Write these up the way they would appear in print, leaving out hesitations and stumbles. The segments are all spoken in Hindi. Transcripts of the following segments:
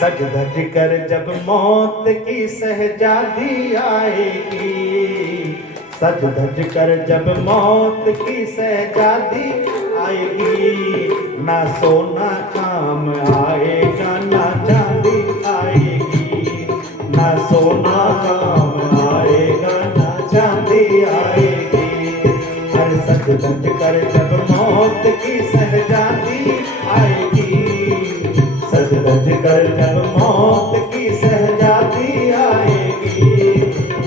सज धज कर जब मौत की सहजादी आएगी, सज धज कर जब मौत की सहजादी आएगी, ना सोना काम आएगा ना चांदी आएगी, ना सोना काम आएगा ना चांदी आएगी। हर सज धज कर जब मौत की सहजादी आएगी, सज धज कर जब मौत की सहजादी आएगी,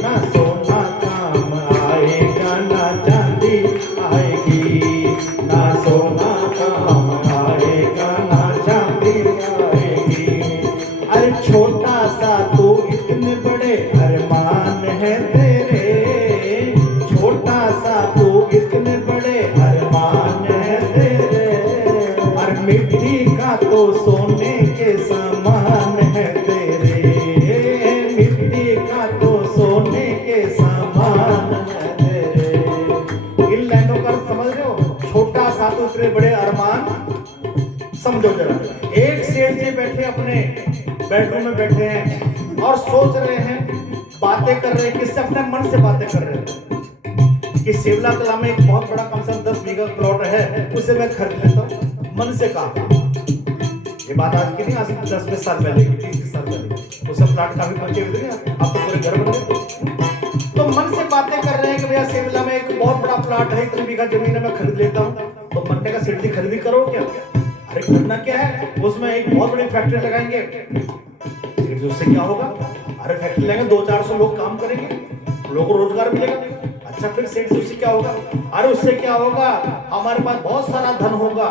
ना सोना काम आएगा ना चांदी आएगी, ना सोना काम आएगा ना चांदी आएगी। अरे छोटा सा तो इतने बड़े अरमान है तेरे, छोटा सा तो इतने बड़े अरमान है तेरे, और मिट्टी का तो सोने के समान है तेरे, मिट्टी का तो सोने के समान है तेरे। इन लाइनों का समझ रहे हो? छोटा सा तो इतने बड़े अरमान, समझो जरा। एक सेठ जी बैठे अपने बेडरूम में बैठे हैं और सोच रहे हैं, बातें कर रहे हैं, किससे? अपने मन से बातें कर रहे हैं कि शिवला कला में एक बहुत बड़ा कम से कम 10 बीघा प्लॉट है, उसे मैं खरीद लेता हूँ। मन से कहा, ये बात आज की नहीं, आज 10-20 साल पहले की, 30 साल पहले। उस प्लाट काफी पहुंचे हुए थे, आप तो पूरे घर बने। तो मन से बातें कर रहे हैं कि भैया शिवला में एक बहुत बड़ा प्लाट है, इतनी बीघा जमीन है, मैं खरीद लेता हूँ। तो मन का सेठ जी खरीदी करो क्या? अरे करना क्या है, उसमें एक बहुत बड़ी फैक्ट्री लगाएंगे। सेठ जी उससे क्या होगा? अरे फैक्ट्री लगाएंगे, 200-400 लोग काम करेंगे, लोगों को रोजगार मिलेगा। अच्छा फिर सेठ जी उससे क्या होगा? अरे उससे क्या होगा, हमारे पास बहुत सारा धन होगा।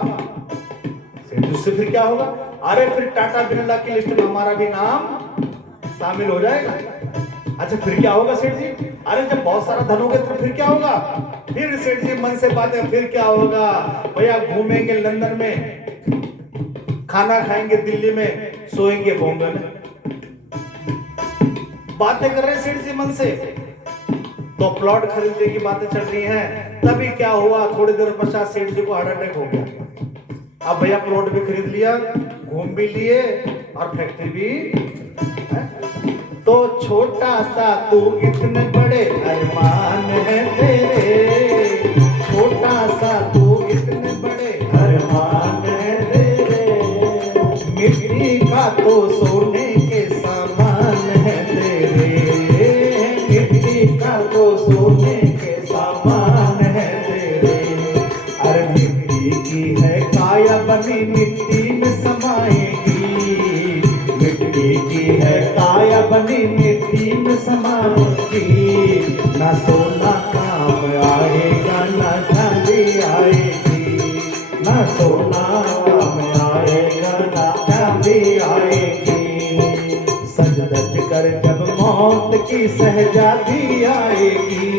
सेठ जी उससे फिर क्या होगा? अरे फिर टाटा बिरला की लिस्ट में हमारा भी नाम शामिल हो जाएगा। अच्छा फिर क्या होगा सेठ जी? अरे जब बहुत सारा धन होगा तो फिर क्या होगा? फिर सेठ जी मन से बातें, फिर क्या होगा भैया? घूमेंगे लंदन में, खाना खाएंगे दिल्ली में, सोएंगे बॉम्बे में। बातें कर रहे सेठ जी मन से। तो प्लॉट खरीदने की बातें चल रही हैं, तभी क्या हुआ, थोड़ी देर पश्चात सेठ जी को हार्ट अटैक हो गया। अब भैया प्लॉट भी खरीद लिया, घूम भी लिए और फैक्ट्री भी है? तो छोटा सा तू इतने बड़े अरमान है तेरे, छोटा सा तू इतने बड़े अरमान है तेरे, मिट्टी का तो सोने के समान है तेरे, मिट्टी का तो सोने के समान है तेरे। अरे मिट्टी की है काया बनी, मिट्टी में समाएगी, मिट्टी की है काया बनी, मिट्टी में समाएगी, ना सोना काम आएगा ना चांदी आएगी, ना सोना काम आएगा ना चांदी आएगी। सज धज कर जब मौत की सहजादी आएगी,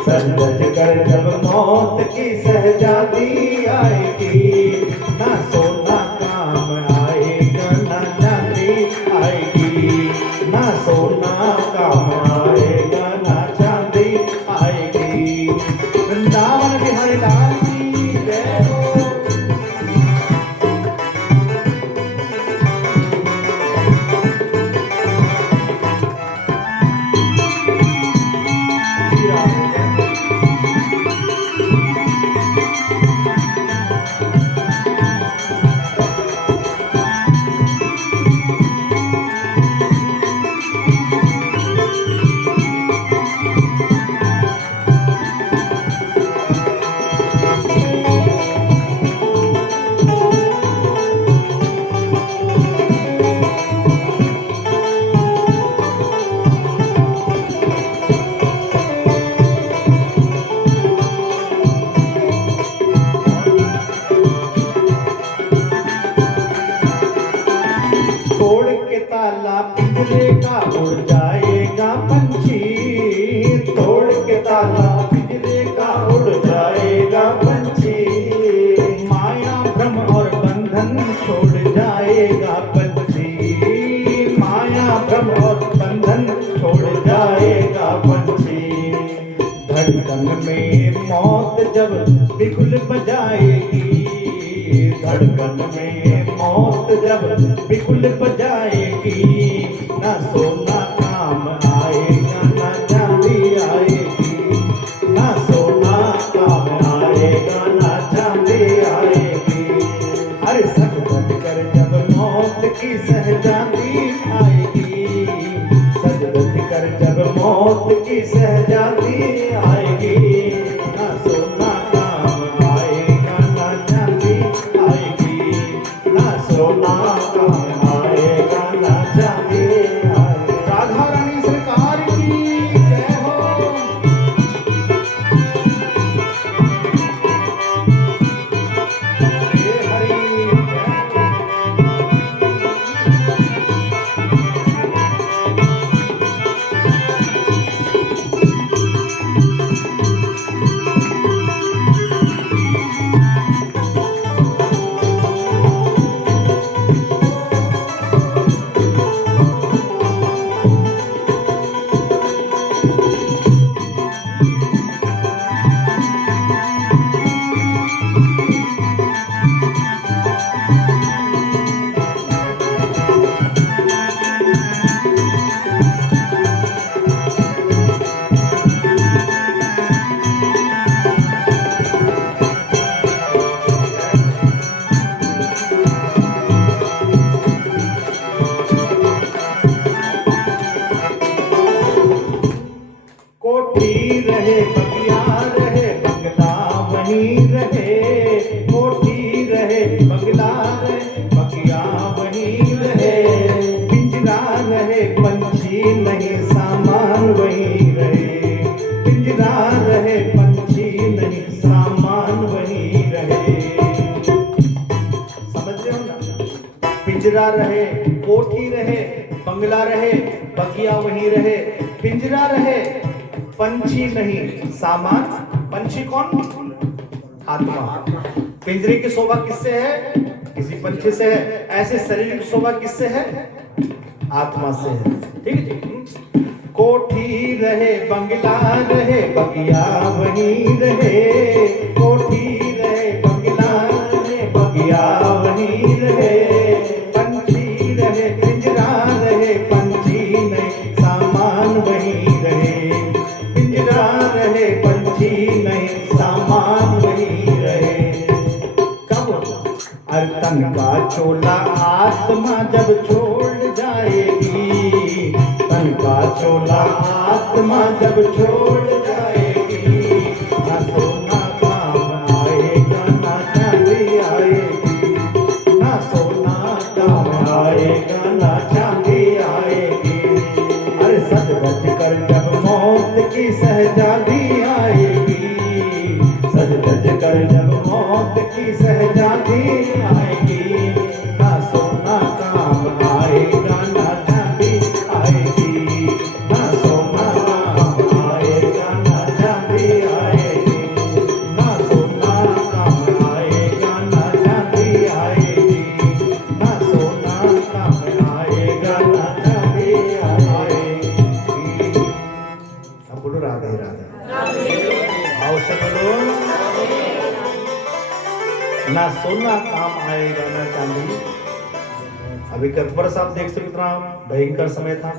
सज धज कर जब मौत की सहजादी आएगी, ना सोना काम आएगा ना चांदी आएगी, ना सोना काम आएगा ना चांदी आएगी। वृंदावन बिहारी लाल की जय हो। पिंजरे का उड़ जाएगा पंछी, तोड़ के ताला पिंजरे का उड़ जाएगा पंछी, माया भ्रम और बंधन छोड़ जाएगा पंछी, माया भ्रम और बंधन छोड़ जाएगा पंछी। धड़कन में मौत जब बिगुल बजाएगी, धड़कन में ये मौत जब बिगुल बजाएगी, ना सोना काम आएगा ना चांदी आएगी, ना सोना काम आएगा ना चांदी आएगी। अरे सच सच कर जब मौत की सहजादी आएगी, सच सच कर जब मौत की सहजादी आएगी, ना सोना काम आएगा ना चांदी आएगी, ना सोना काम आएगा ना चांदी आएगी। राधा रानी सरकार की जय हो। हे हरि कोठी रहे बगिया रहे बंगला वहीं रहे, कोठी रहे बंगला रहे बगिया वहीं रहे, पिंजरा रहे पंछी नहीं सामान वहीं रहे, पिंजरा रहे पंछी नहीं सामान वहीं रहे। समझ रहे हो ना? पिंजरा रहे, कोठी रहे, बंगला रहे, बगिया वहीं रहे, पिंजरा रहे, पंछी नहीं सामान। पंछी कौन? आत्मा। पिंजरे की शोभा किससे है? किसी पंछी से है। ऐसे शरीर की शोभा किससे है? आत्मा से है। ठीक है। कोठी रहे बंगला रहे बगिया वहीं रहे, कोठी रहे बंगला रहे बगिया वहीं रहे, पंछी रहे पिंजरा रहे पंछी नहीं सामान वहीं रहे, पिंजरा रहे पंछी नहीं सामान वहीं रहे। कब? अरे तन का चोला आत्मा जब छोड़ जाएगी, तन का चोला आत्मा जब छोड़ जाएगी, ना सोना काम आएगा ना चांदी आएगी, ना सोना काम आएगा ना चांदी आएगी। अरे सच सच कर जब मौत की सहजादी आएगी, सच सच कर जब मौत की सहजादी आएगी, ना सोना काम आएगा ना चांदी आएगी, ना सोना काम आएगा ना चांदी आएगी, ना सोना काम आएगा ना चांदी आएगी, ना सोना काम आएगा ना चांदी आएगी। अब बोलो राधे राधे। आओ से बोलो। ना सोना काम आएगा ना चांदी। अभी गत वर्ष आप देख सकते कितना भयंकर समय था,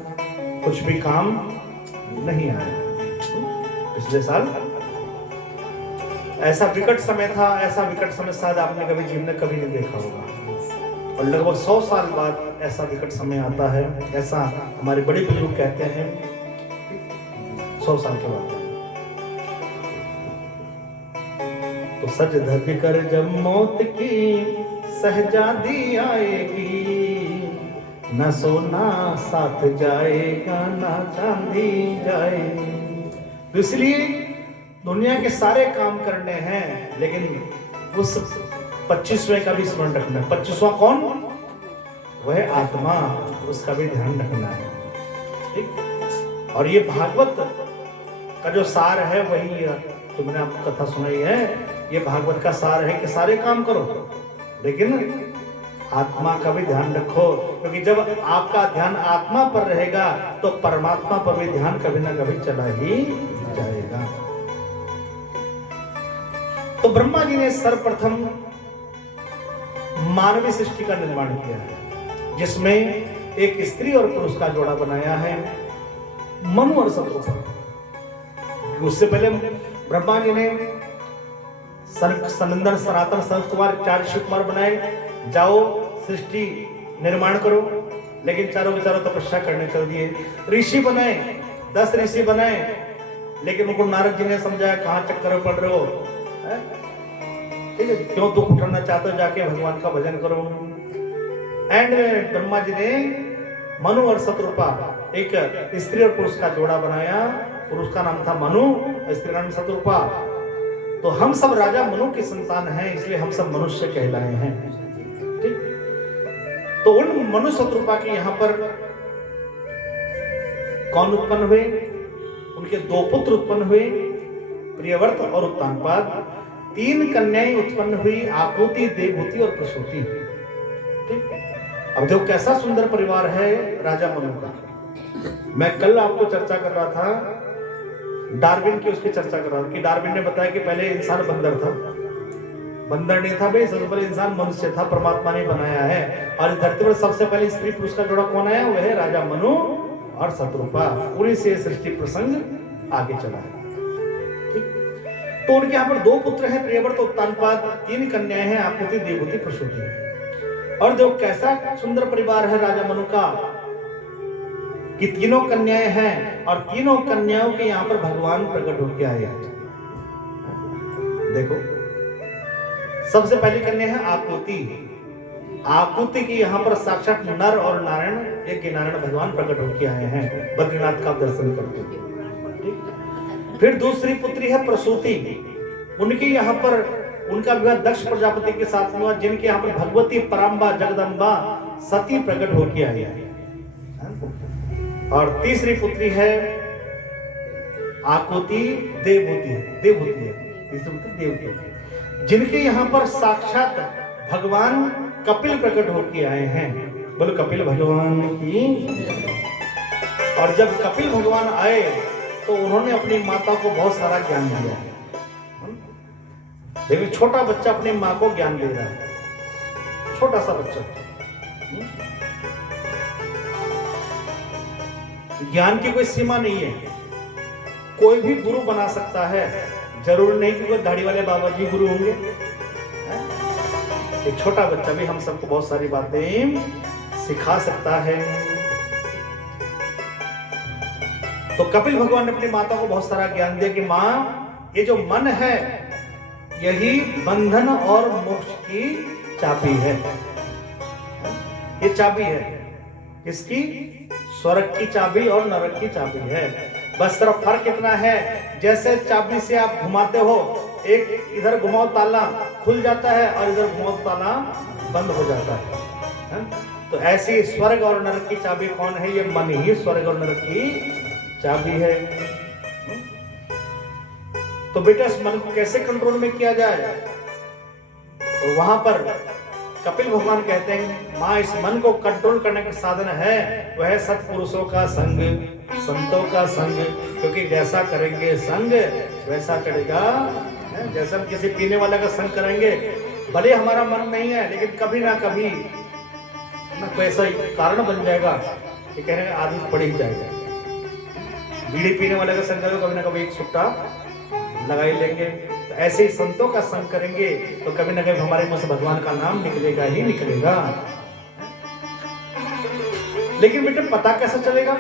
कुछ भी काम नहीं आया। पिछले साल ऐसा विकट समय था, ऐसा विकट समय शायद आपने कभी जीवन में कभी नहीं देखा होगा। और लगभग 100 साल बाद ऐसा विकट समय आता है, ऐसा हमारे बड़े बुजुर्ग कहते हैं। 100 साल के बाद तो सज धज कर जब मौत की सहजादी आएगी, न सोना साथ जाएगा ना चांदी जाएगी। तो इसलिए दुनिया के सारे काम करने हैं, लेकिन उस 25वें का भी स्मरण रखना है। 25वां कौन? वह आत्मा, उसका भी ध्यान रखना है। ठीक। और ये भागवत का जो सार है वही तो मैंने आपको कथा सुनाई है, ये भागवत का सार है कि सारे काम करो, लेकिन आत्मा का भी ध्यान रखो, क्योंकि जब आपका ध्यान आत्मा पर रहेगा तो परमात्मा पर भी ध्यान कभी ना कभी चला ही जाएगा। तो ब्रह्मा जी ने सर्वप्रथम मानवीय सृष्टि का निर्माण किया है, जिसमें एक स्त्री और पुरुष का जोड़ा बनाया है, मनु और शत्रुपा। उससे पहले ब्रह्मा जी ने सनंदन, सनातन, संत कुमार, 4 ऋषि कुमार बनाए, जाओ सृष्टि निर्माण करो, लेकिन चारों के चारों तपस्या करने चल दिए। ऋषि बनाए, 10 ऋषि बनाए, लेकिन उनको नारद जी ने समझाया कहाँ चक्कर में पड़ रहे हो, ठीक है, क्यों दुख उठाना चाहते हो, जाके भगवान का भजन करो। एंड में ब्रह्मा जी ने मनु और शत्रुपा, एक स्त्री और पुरुष का जोड़ा बनाया। पुरुष का नाम था मनु, स्त्री का नाम शत्रुपा। तो हम सब राजा मनु की संतान हैं, इसलिए हम सब मनुष्य कहलाए हैं, ठीक। तो उन मनु शत्रुपा के यहाँ पर कौन उत्पन्न हुए? उनके 2 पुत्र उत्पन्न हुए, प्रियव्रत और उत्तानपाद। 3 कन्याएं उत्पन्न हुई, आकुति, देवहूति और प्रसूति, ठीक। अब देखो कैसा सुंदर परिवार है राजा मनु का। मैं कल आपको चर्चा कर रहा था, डार्विन की उसकी चर्चा कर रहा था कि डार्विन ने बताया कि पहले इंसान बंदर था। बंदर नहीं था भाई, सबसे पहले इंसान मनुष्य था, परमात्मा ने बनाया है। और इस धरती पर सबसे पहले स्त्री पुरुष का जोड़ा कौन आया? वह है राजा मनु और शत्रुपा। उन्हीं से सृष्टि प्रसंग आगे चला है, ठीक। तो उनके यहाँ पर 2 पुत्र हैं, प्रियव्रत, उत्तानपाद। 3 कन्याएं हैं, आकुति, देवहूति, प्रसूति। और देखो कैसा सुंदर परिवार है राजा मनु का कि 3 कन्याएं हैं और 3 कन्याओं के यहाँ पर भगवान प्रकट होकर आए। देखो सबसे पहली कन्या है आकुति। आकुति की यहाँ पर साक्षात नर और नारायण, एक नारायण भगवान प्रकट होकर आए हैं बद्रीनाथ का दर्शन करके, ठीक। फिर दूसरी पुत्री है प्रसूति। उनकी यहाँ पर उनका विवाह दक्ष प्रजापति के साथ हुआ, जिनके यहाँ पर भगवती, पराम्बा, जगदम्बा, सती प्रकट होकर आई है। और तीसरी पुत्री है आकुति, देवहूति है, तीसरी पुत्री देवहूति, जिनके यहाँ पर साक्षात भगवान कपिल प्रकट होकर आए हैं। बोलो कपिल भगवान की। और जब कपिल भगवान आए तो उन्होंने अपनी माता को बहुत सारा ज्ञान दिया। देखिए छोटा बच्चा अपनी माँ को ज्ञान दे रहा है, छोटा सा बच्चा। ज्ञान की कोई सीमा नहीं है, कोई भी गुरु बना सकता है, जरूर नहीं कि कोई दाढ़ी वाले बाबा जी गुरु होंगे। एक छोटा बच्चा भी हम सबको बहुत सारी बातें सिखा सकता है। तो कपिल भगवान ने अपनी माता को बहुत सारा ज्ञान दिया कि माँ, ये जो मन है यही बंधन और मोक्ष की चाबी है। ये चाबी है किसकी? स्वर्ग की चाबी और नरक की चाबी है। बस सिर्फ फर्क इतना है, जैसे चाबी से आप घुमाते हो, एक इधर घुमाओ ताला खुल जाता है और इधर घुमाओ ताला बंद हो जाता है। तो ऐसी स्वर्ग और नरक की चाबी कौन है? ये मन ही स्वर्ग और नरक की चाबी है। तो बेटा इस मन को कैसे कंट्रोल में किया जाए? तो वहां पर कपिल भगवान कहते हैं, माँ इस मन को कंट्रोल करने का साधन है वह सत्पुरुषों का संग, संतों का संग, क्योंकि जैसा करेंगे संग वैसा करेगा। जैसे हम किसी पीने वाले का संग करेंगे, भले हमारा मन नहीं है, लेकिन कभी ना कभी ना कोई ऐसा कारण बन जाएगा कि कहने का आदत पड़ ही जाएगा। बीड़ी पीने वाले का संग करेंगे, कभी ना कभी एक सुट्टा लगा ही लेंगे। तो ऐसे ही संतों का संग करेंगे तो कभी ना कभी हमारे मुंह से भगवान का नाम निकलेगा ही निकलेगा। लेकिन बेटे पता कैसे चलेगा?